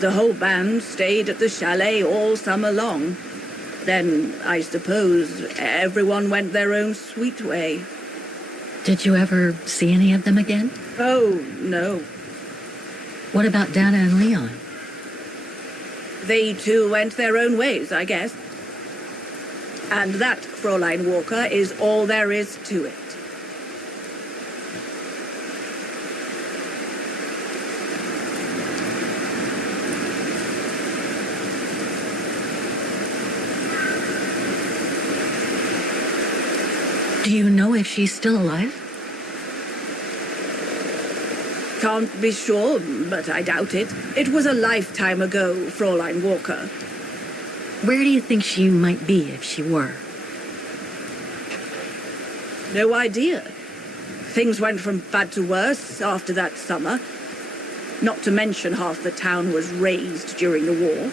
The whole band stayed at the chalet all summer long. Then, I suppose, everyone went their own sweet way. Did you ever see any of them again? Oh, no. What about Dana and Leon? They too went their own ways, I guess. And that, Fräulein Walker, is all there is to it. Do you know if she's still alive? Can't be sure, but I doubt it. It was a lifetime ago, Fräulein Walker. Where do you think she might be if she were? No idea. Things went from bad to worse after that summer. Not to mention half the town was razed during the war.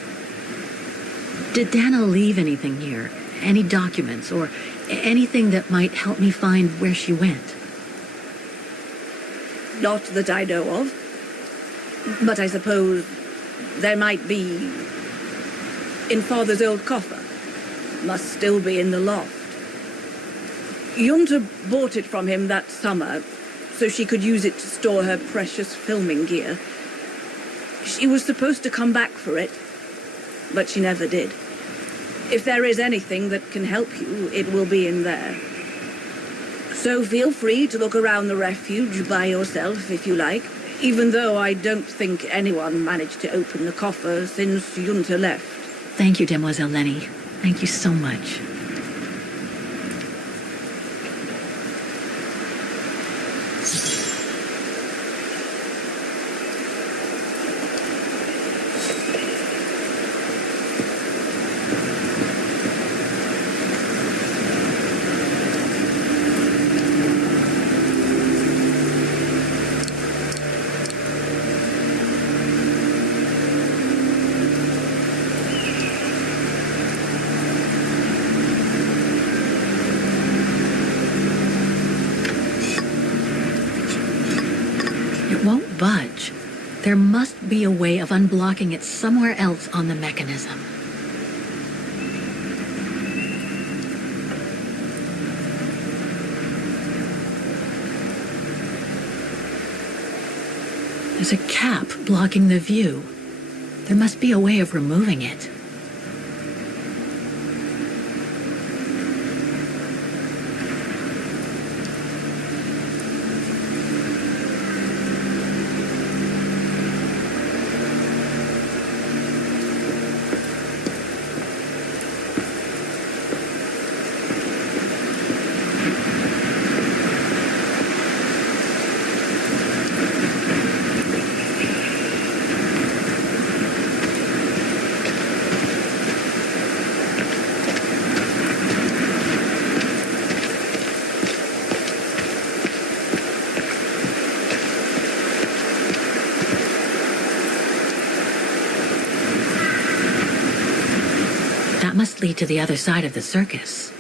Did Dana leave anything here? Any documents or anything that might help me find where she went? Not that I know of. But I suppose there might be in Father's old coffer. Must still be in the loft. Junta bought it from him that summer, so she could use it to store her precious filming gear. She was supposed to come back for it, but she never did. If there is anything that can help you, it will be in there. So feel free to look around the refuge by yourself if you like, even though I don't think anyone managed to open the coffer since Junta left. Thank you, Demoiselle Lenny. Thank you so much. Won't budge. There must be a way of unblocking it somewhere else on the mechanism. There's a cap blocking the view. There must be a way of removing it. Must lead to the other side of the circus.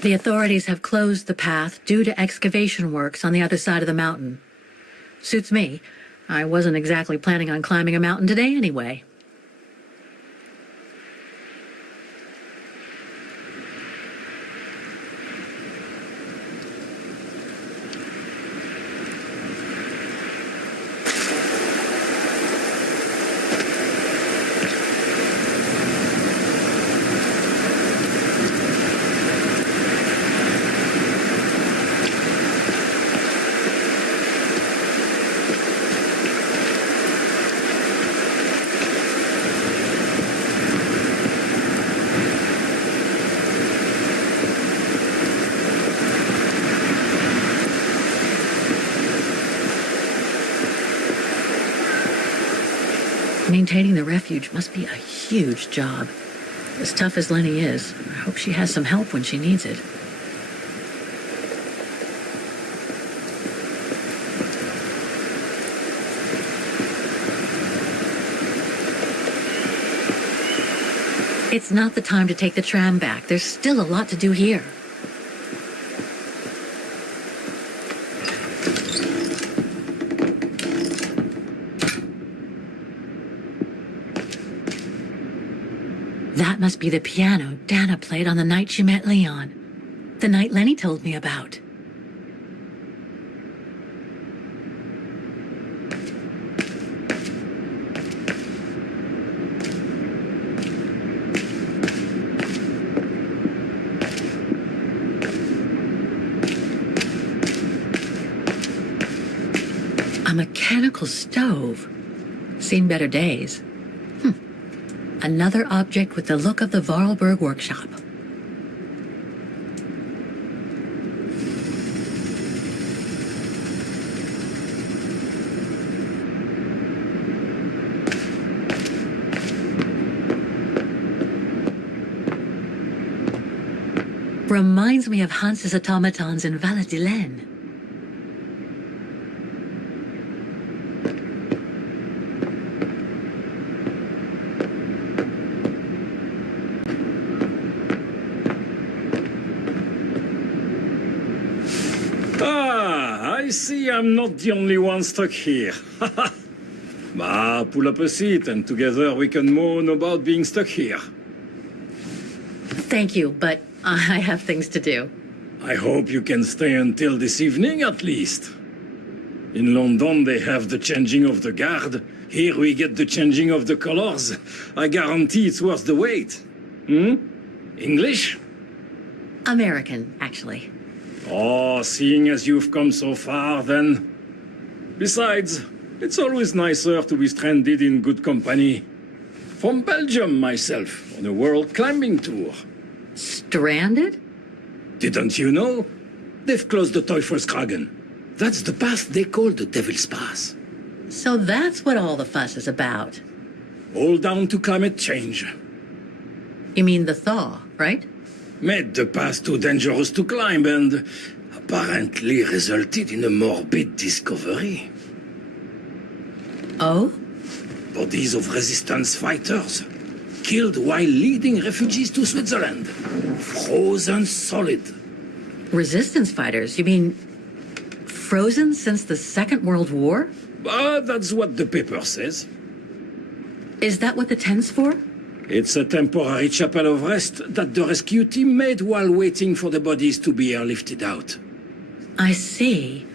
The authorities have closed the path due to excavation works on the other side of the mountain. Suits me. I wasn't exactly planning on climbing a mountain today anyway. Maintaining the refuge must be a huge job. As tough as Lenny is, I hope she has some help when she needs it. It's not the time to take the tram back. There's still a lot to do here. must be the piano Dana played on the night she met Leon. The night Lenny told me about. A mechanical stove. Seen better days. Another object with the look of the Vorarlberg workshop. Reminds me of Hans's automatons in Valladolid. I see I'm not the only one stuck here. Pull up a seat and together we can moan about being stuck here. Thank you, but I have things to do. I hope you can stay until this evening at least. In London they have the changing of the guard. Here we get the changing of the colors. I guarantee it's worth the wait. English? American, actually. Oh, seeing as you've come so far, then. Besides, it's always nicer to be stranded in good company. From Belgium, myself, on a world climbing tour. Stranded? Didn't you know? They've closed the Teufelskragen. That's the path they call the Devil's Pass. So that's what all the fuss is about. All down to climate change. You mean the thaw, right? Made the path too dangerous to climb and apparently resulted in a morbid discovery. Oh? Bodies of resistance fighters killed while leading refugees to Switzerland. Frozen solid. Resistance fighters? You mean frozen since the Second World War? That's what the paper says. Is that what the tent's for? It's a temporary chapel of rest that the rescue team made while waiting for the bodies to be airlifted out. I see.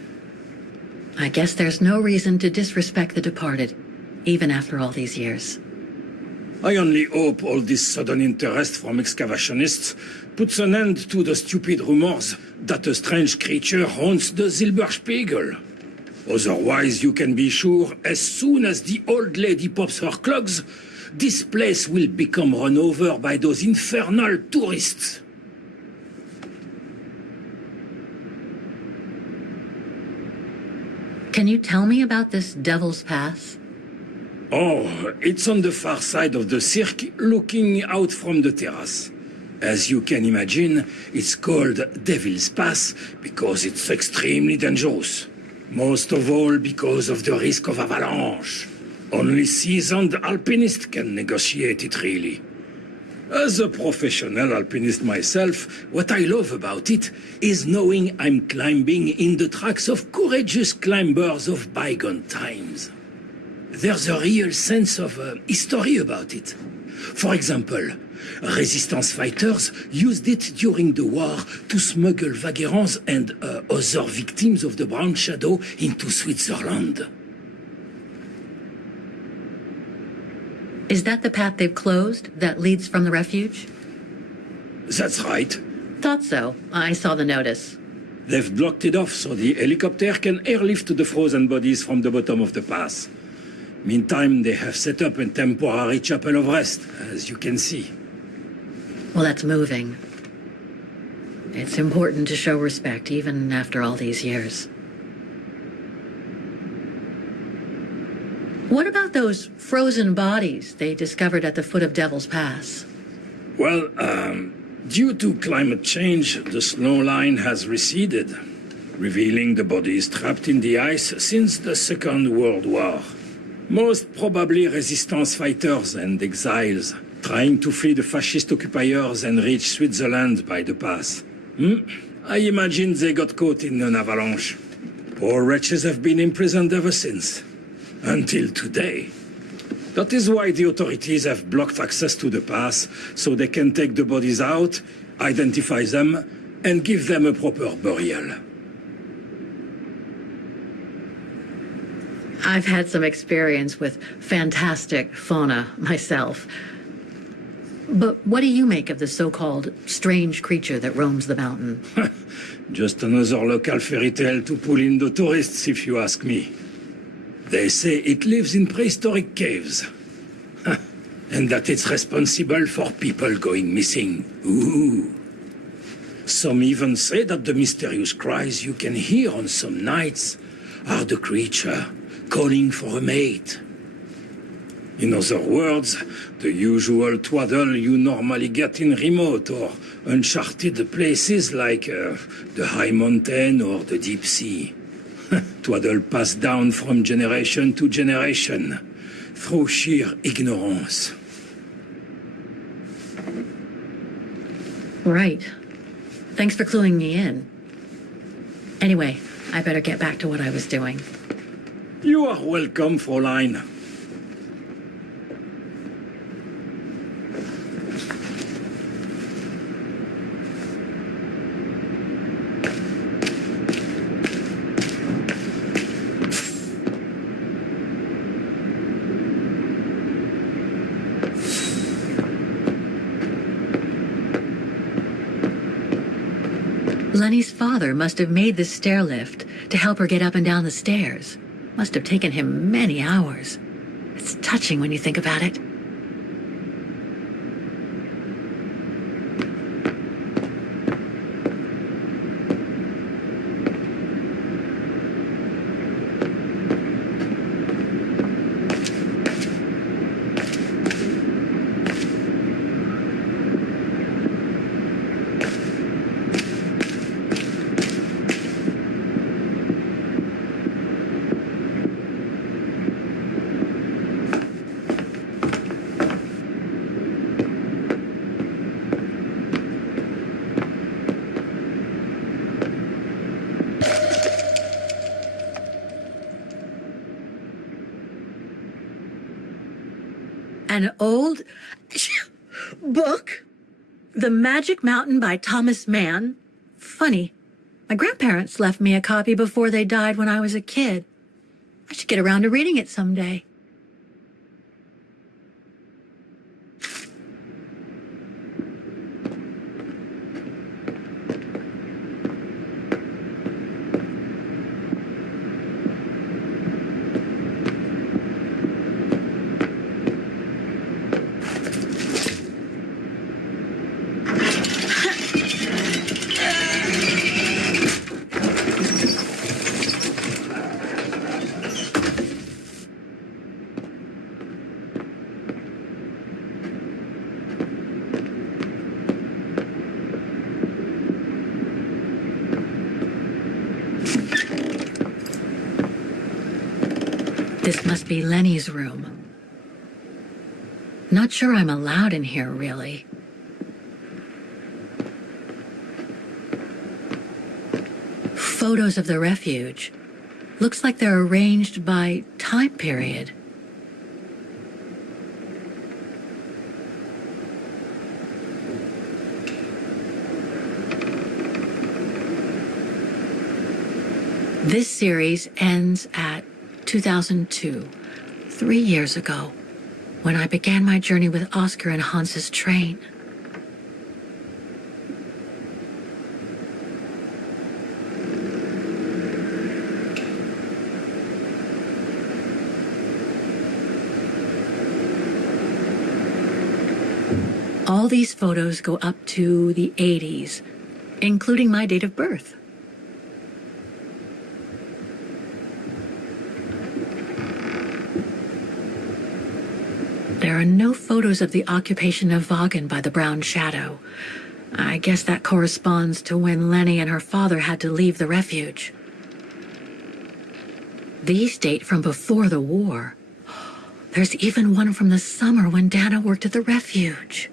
I guess there's no reason to disrespect the departed, even after all these years. I only hope all this sudden interest from excavationists puts an end to the stupid rumors that a strange creature haunts the Silberspiegel. Otherwise, you can be sure, as soon as the old lady pops her clogs, this place will become run over by those infernal tourists. Can you tell me about this Devil's Pass? Oh, it's on the far side of the cirque, looking out from the terrace. As you can imagine, it's called Devil's Pass because it's extremely dangerous. Most of all because of the risk of avalanche. Only seasoned alpinists can negotiate it, really. As a professional alpinist myself, what I love about it is knowing I'm climbing in the tracks of courageous climbers of bygone times. There's a real sense of history about it. For example, resistance fighters used it during the war to smuggle vagrants and other victims of the Brown Shadow into Switzerland. Is that the path they've closed that leads from the refuge? That's right. Thought so. I saw the notice. They've blocked it off so the helicopter can airlift the frozen bodies from the bottom of the pass. Meantime, they have set up a temporary chapel of rest, as you can see. Well, that's moving. It's important to show respect, even after all these years. What about those frozen bodies they discovered at the foot of Devil's Pass? Well, due to climate change, the snow line has receded, revealing the bodies trapped in the ice since the Second World War. Most probably resistance fighters and exiles, trying to flee the fascist occupiers and reach Switzerland by the pass. I imagine they got caught in an avalanche. Poor wretches have been imprisoned ever since. Until today. That is why the authorities have blocked access to the pass, so they can take the bodies out, identify them, and give them a proper burial. I've had some experience with fantastic fauna myself. But what do you make of the so-called strange creature that roams the mountain? Just another local fairy tale to pull in the tourists, if you ask me. They say it lives in prehistoric caves. And that it's responsible for people going missing. Ooh. Some even say that the mysterious cries you can hear on some nights are the creature calling for a mate. In other words, the usual twaddle you normally get in remote or uncharted places like the high mountain or the deep sea. Twaddle passed down from generation to generation through sheer ignorance. Right. Thanks for cluing me in. Anyway, I better get back to what I was doing. You are welcome, Fräulein. Lenny's father must have made this stair lift to help her get up and down the stairs. Must have taken him many hours. It's touching when you think about it. An old book? The Magic Mountain by Thomas Mann? Funny. My grandparents left me a copy before they died when I was a kid. I should get around to reading it someday. This must be Lenny's room. Not sure I'm allowed in here, really. Photos of the refuge. Looks like they're arranged by time period. This series ends at 2002, 3 years ago, when I began my journey with Oscar and Hans's train. All these photos go up to the 80s, including my date of birth. There are no photos of the occupation of Vaughan by the Brown Shadow. I guess that corresponds to when Lenny and her father had to leave the refuge. These date from before the war. There's even one from the summer when Dana worked at the refuge.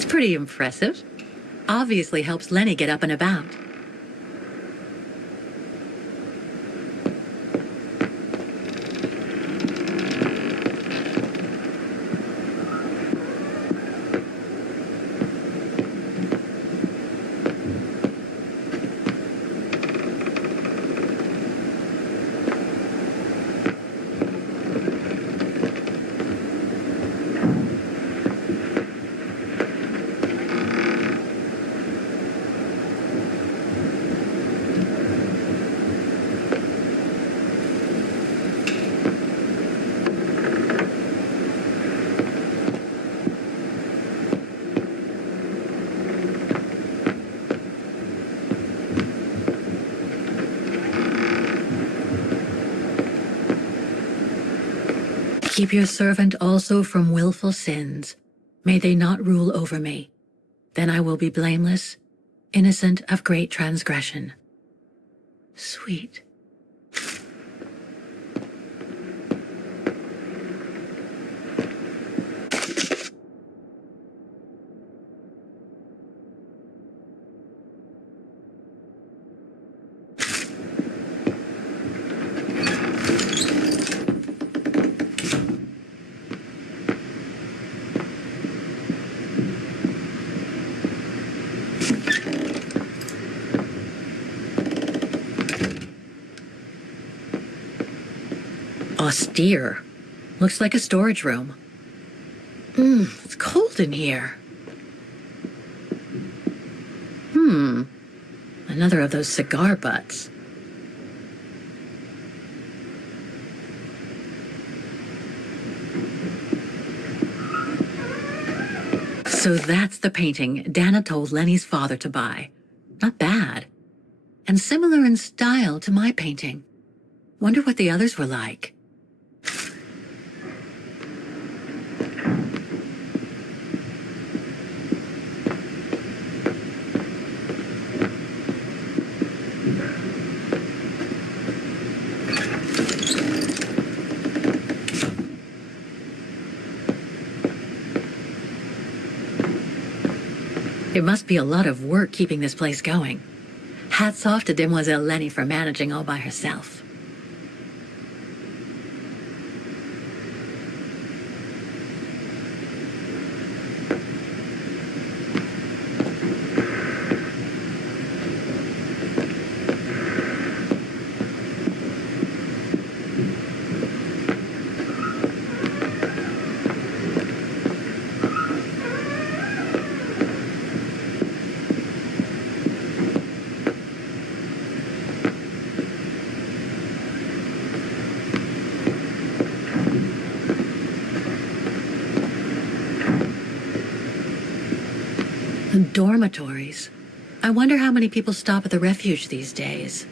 That's pretty impressive. Obviously helps Lenny get up and about. Keep your servant also from willful sins. May they not rule over me. Then I will be blameless, innocent of great transgression. Sweet. Austere. Looks like a storage room. It's cold in here. Another of those cigar butts. So that's the painting Dana told Lenny's father to buy. Not bad. And similar in style to my painting. Wonder what the others were like. It must be a lot of work keeping this place going. Hats off to Demoiselle Lenny for managing all by herself. Dormitories. I wonder how many people stop at the refuge these days.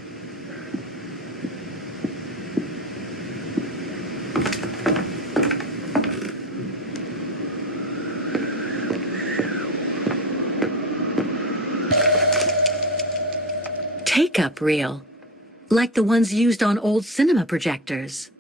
Take-up reel. Like the ones used on old cinema projectors.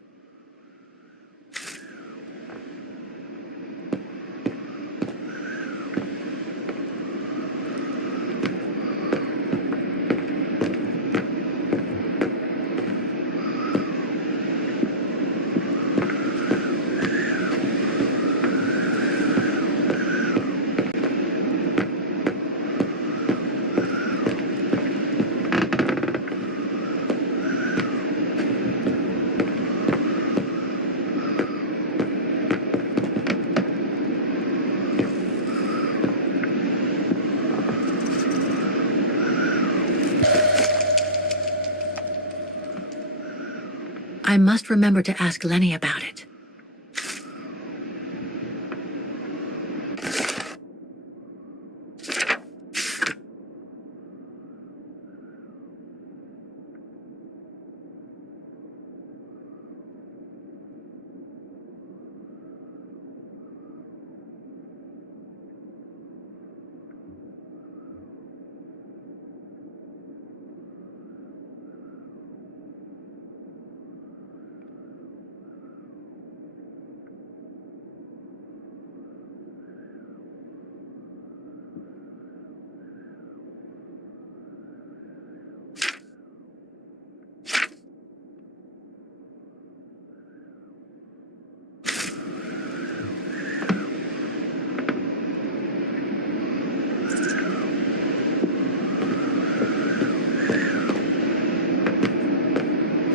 I must remember to ask Lenny about it.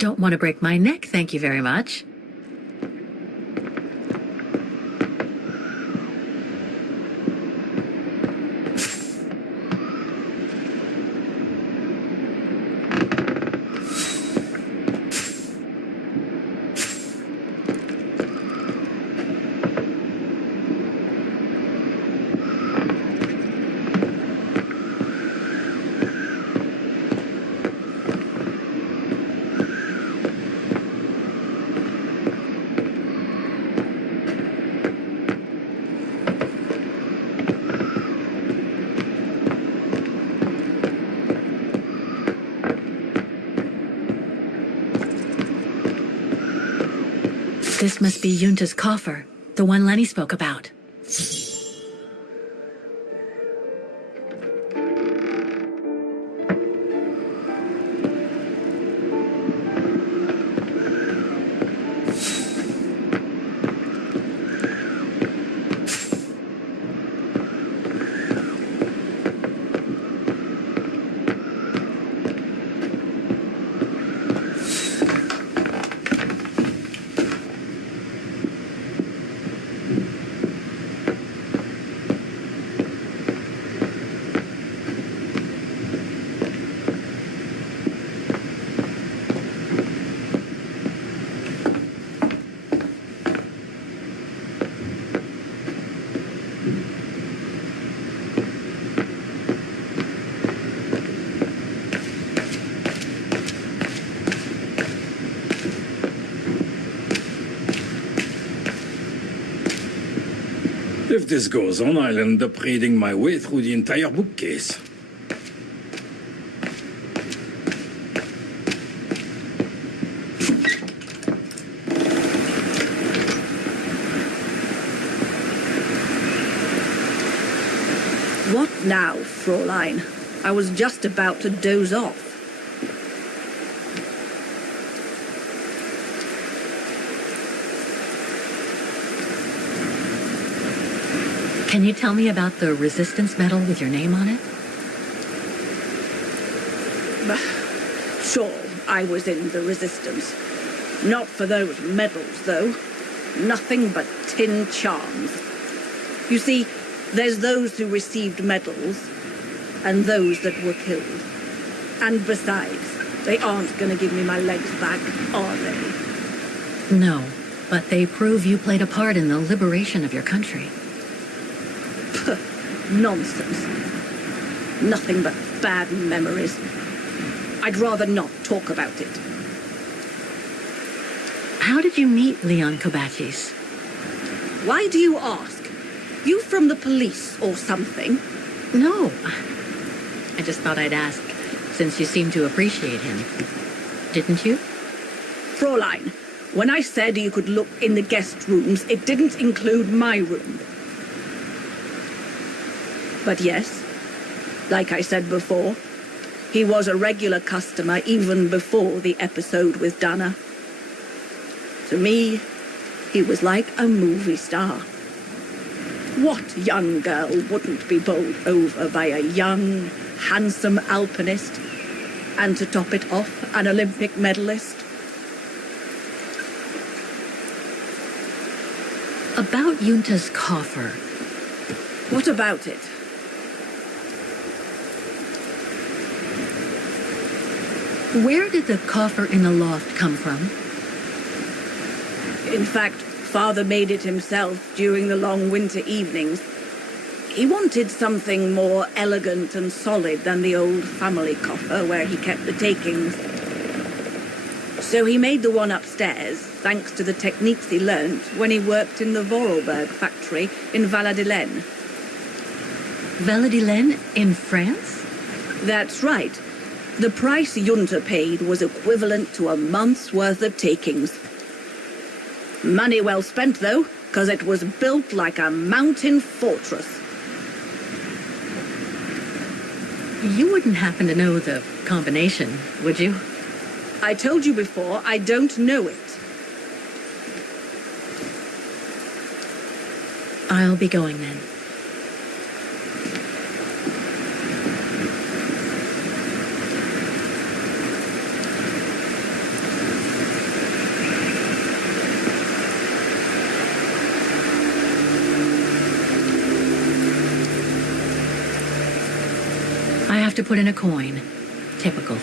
don't want to break my neck, thank you very much. This must be Yunta's coffer, the one Lenny spoke about. If this goes on, I'll end up reading my way through the entire bookcase. What now, Fräulein? I was just about to doze off. Can you tell me about the resistance medal with your name on it? Sure, I was in the Resistance. Not for those medals, though. Nothing but tin charms. You see, there's those who received medals, and those that were killed. And besides, they aren't going to give me my legs back, are they? No, but they prove you played a part in the liberation of your country. Nonsense. Nothing but bad memories. I'd rather not talk about it. How did you meet Leon Kobachis? Why do you ask? You from the police or something? No. I just thought I'd ask, since you seem to appreciate him. Didn't you? Fräulein, when I said you could look in the guest rooms, it didn't include my room. But yes, like I said before, he was a regular customer even before the episode with Dana. To me, he was like a movie star. What young girl wouldn't be bowled over by a young, handsome alpinist, and to top it off, an Olympic medalist? About Yunta's coffer. What about it? Where did the coffer in the loft come from? In fact, Father made it himself during the long winter evenings. He wanted something more elegant and solid than the old family coffer where he kept the takings. So he made the one upstairs, thanks to the techniques he learnt when he worked in the Vorarlberg factory in Valladolid. Valladolid in France? That's right. The price Junta paid was equivalent to a month's worth of takings. Money well spent, though, because it was built like a mountain fortress. You wouldn't happen to know the combination, would you? I told you before, I don't know it. I'll be going then. I have to put in a coin. Typical.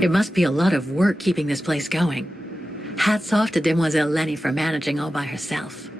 It must be a lot of work keeping this place going. Hats off to Demoiselle Lenny for managing all by herself.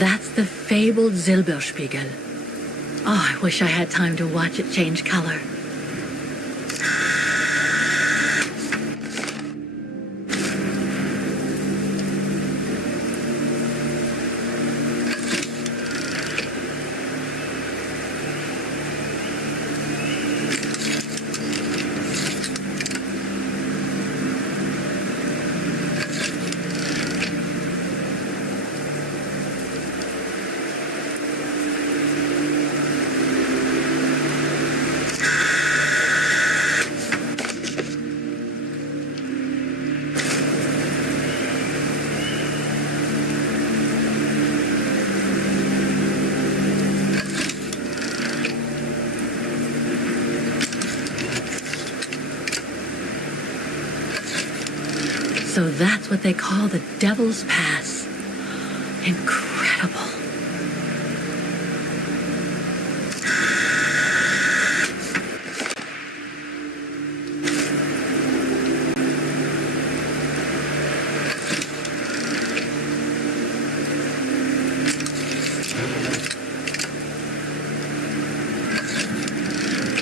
That's the fabled Silberspiegel. Oh, I wish I had time to watch it change color. So that's what they call the Devil's Pass. Incredible.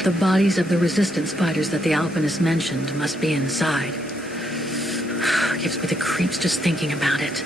The bodies of the resistance fighters that the alpinist mentioned must be inside. Gives me the creeps just thinking about it.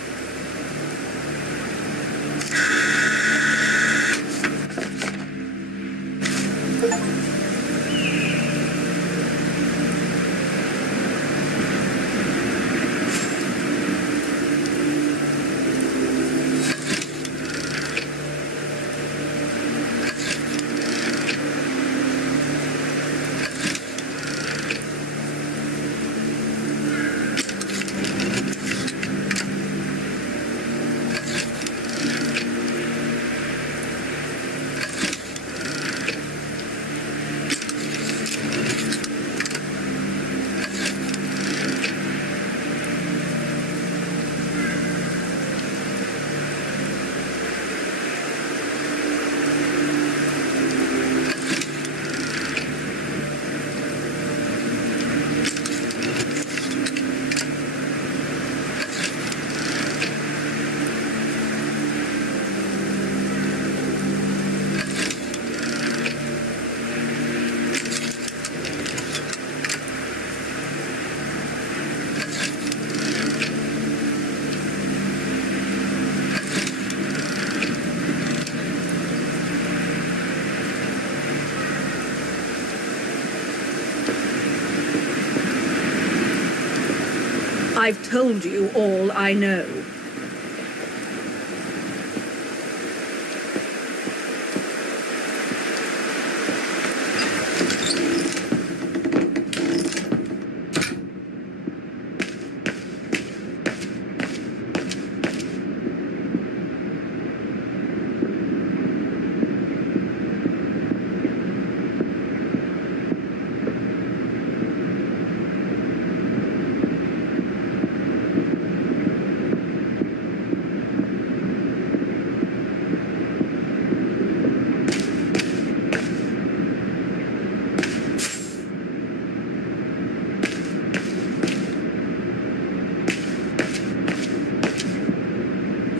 I've told you all I know.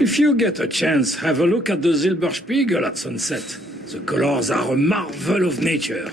If you get a chance, have a look at the Silberspiegel at sunset. The colors are a marvel of nature.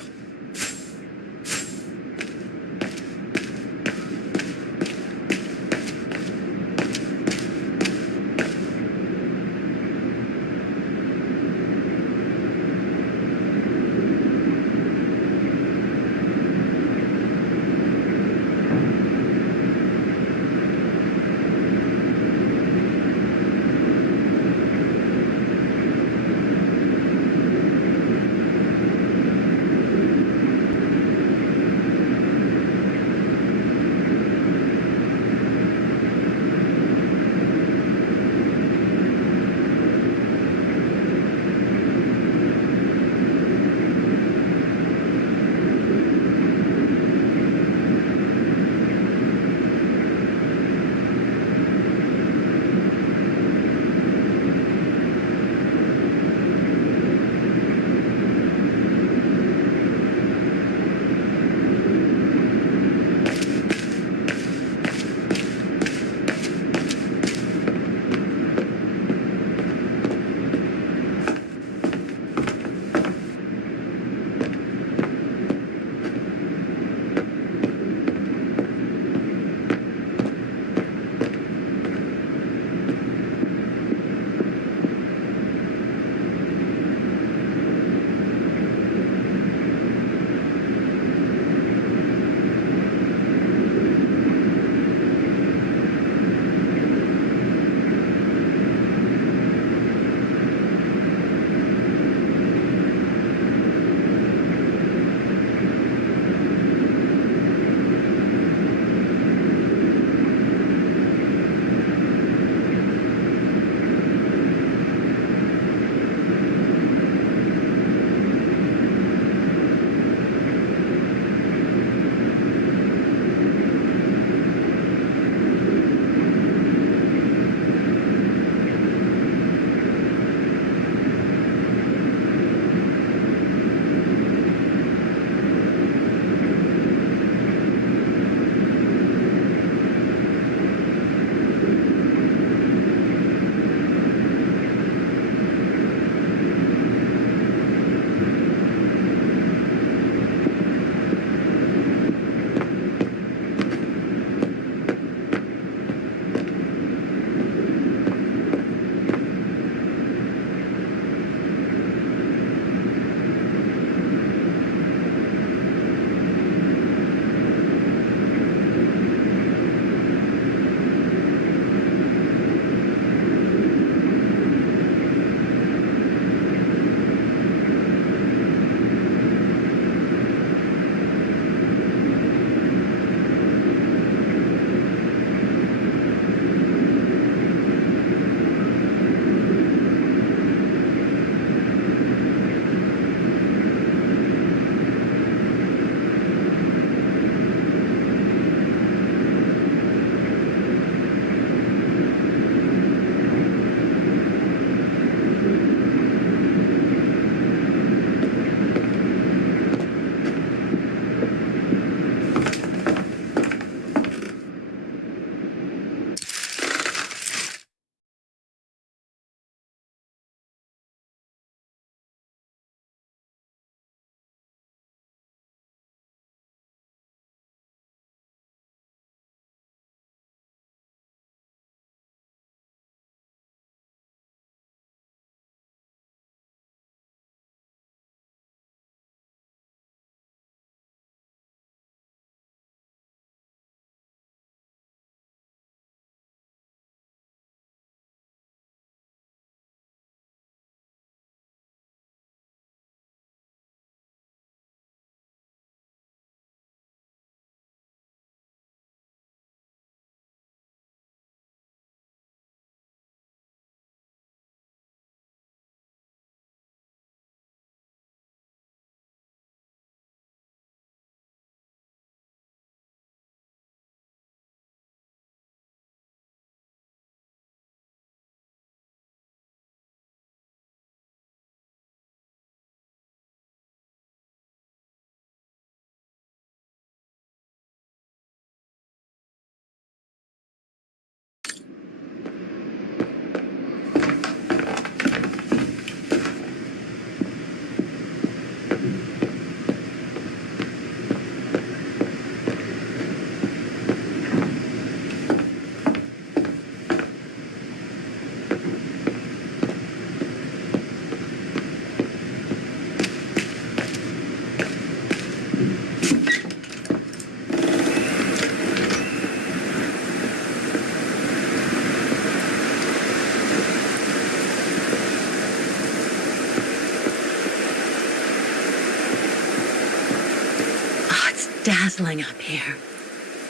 dazzling up here.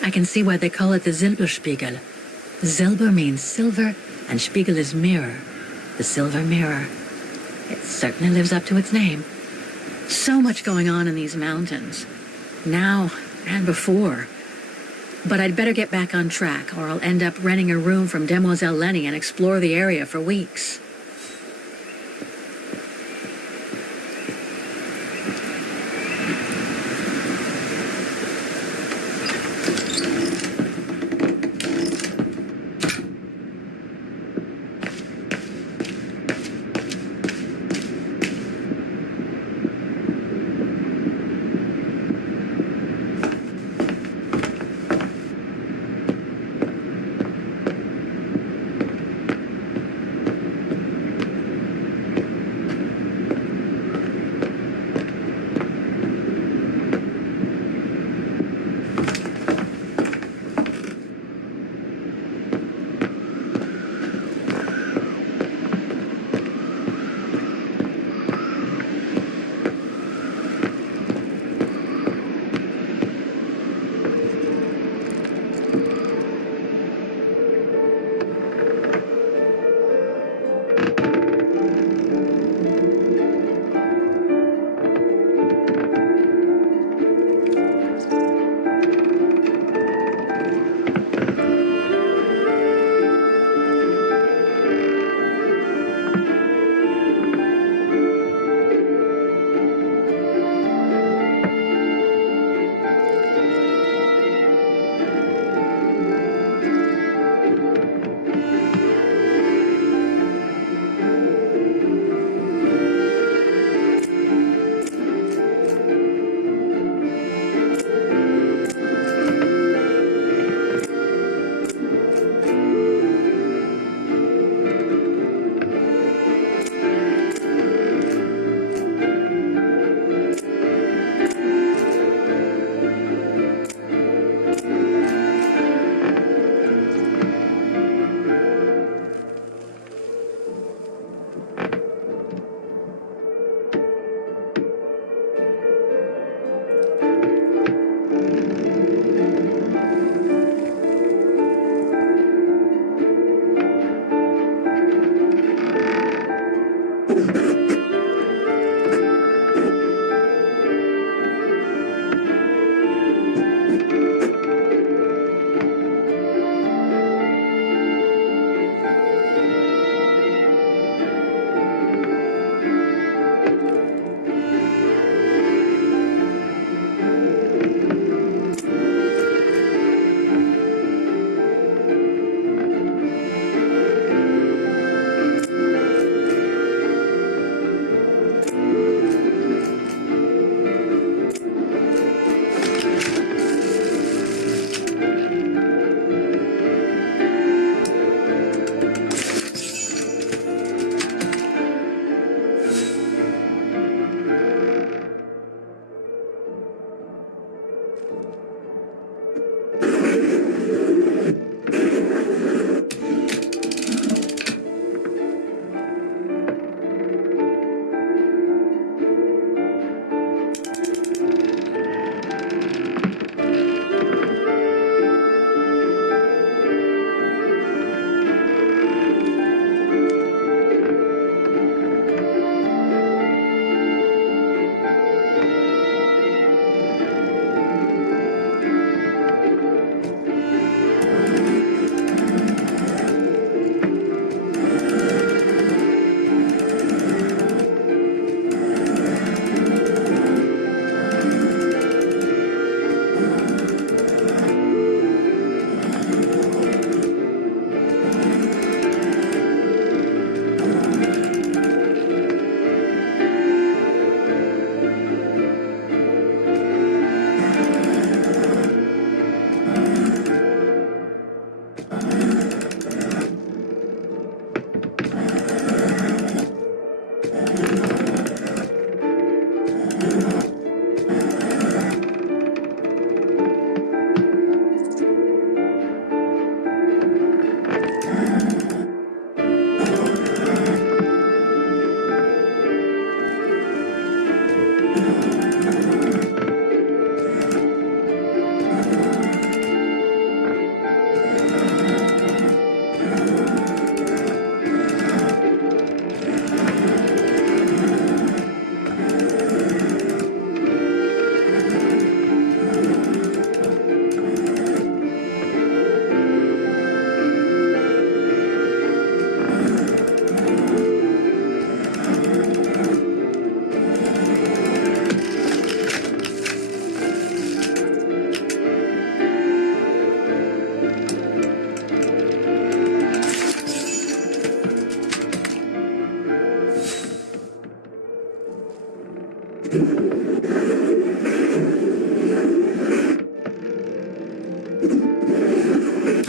I can see why they call it the Silberspiegel. Silber means silver, and Spiegel is mirror. The silver mirror. It certainly lives up to its name. So much going on in these mountains. Now and before. But I'd better get back on track, or I'll end up renting a room from Demoiselle Lenny and explore the area for weeks.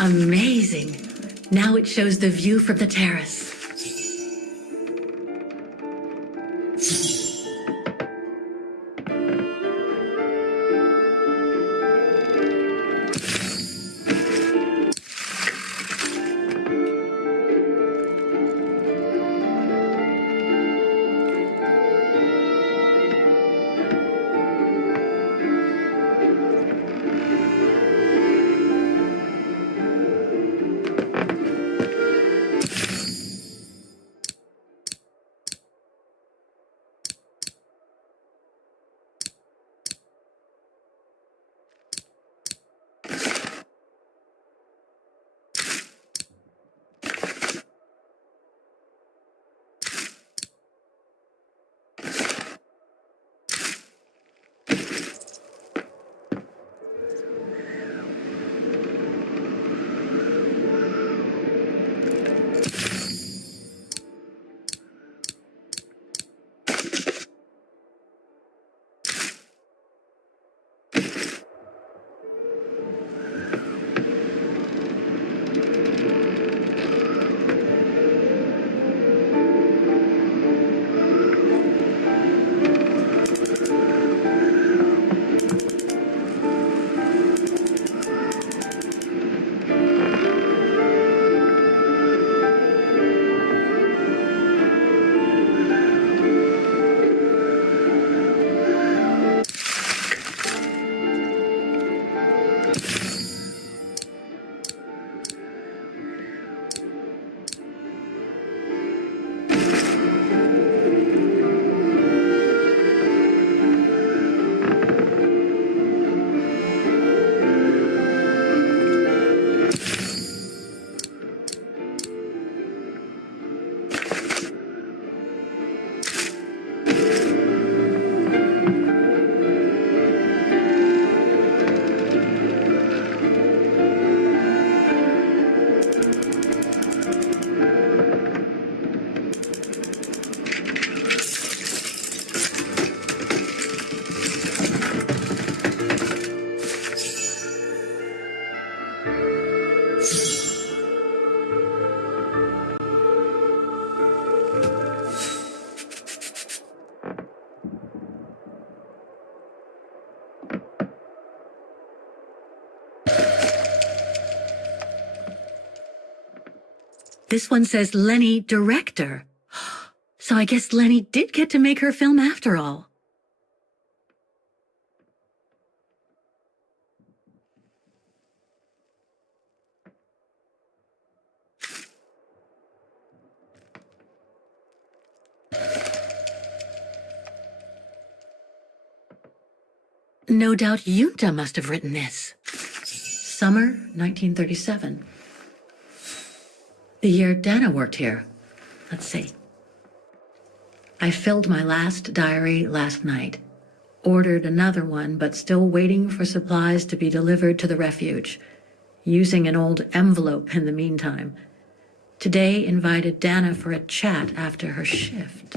Amazing. Now it shows the view from the terrace. This one says Lenny, director. So I guess Lenny did get to make her film after all. No doubt Junta must have written this. Summer 1937. The year Dana worked here. Let's see. I filled my last diary last night. Ordered another one, but still waiting for supplies to be delivered to the refuge. Using an old envelope in the meantime. Today invited Dana for a chat after her shift.